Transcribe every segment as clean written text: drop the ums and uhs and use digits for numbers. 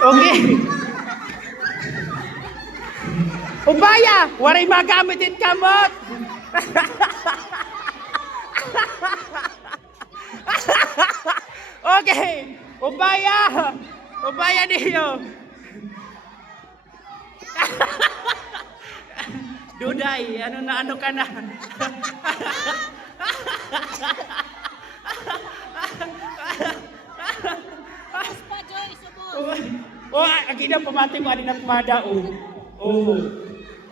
Okay. Ubaya, waray magamitin kamot. Okay. Ubaya. Ubaya niyo. Duday, ano ka na? Oh, akida pamati mo adinat mada oh. Oh.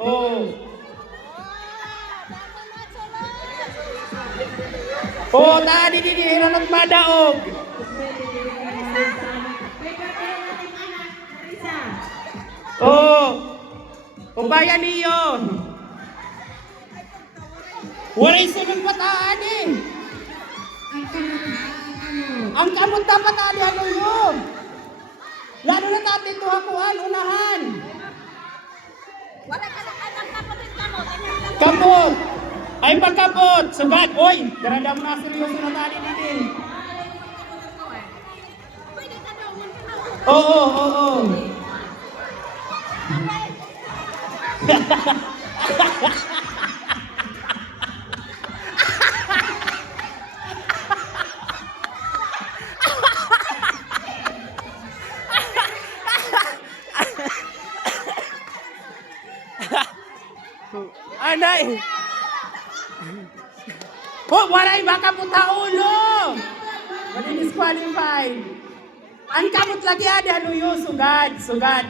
Oh. Oh, tadi di ranat mada oh. Oh. Ubaya niyo. Waray sunod pataan eh. Ang kamot dapat ali ano yun. Lalo na natin ito hakuhan, unahan. Waray ka lang ang kapalit kamot. Kamot. Ay pagkapot. Sugat. Oy, darada mo na seryoso na tali din. Pwede ka daw. Oo. Anay. Oh, waray baka puta ulo. Wala disqualified. Ang kamot lagi adi haluyo, sugad.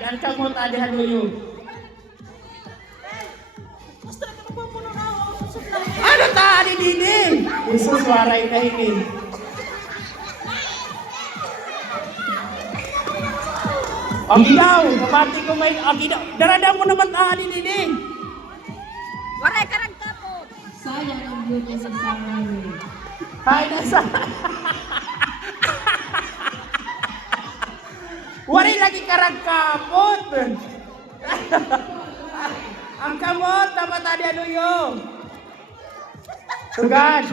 Ang kamot adi haluyo. Ano ta adi diding? Jesus waray na hingin. Agidaw, pamati ko may agidaw. Darada mo naman ta adi diding. Waray ka lang kapot. Sayang ang beauty sa summer. Hay nasa. Waray lagi karag kapot. Ang kamot dapat adi haluyo. Sugad.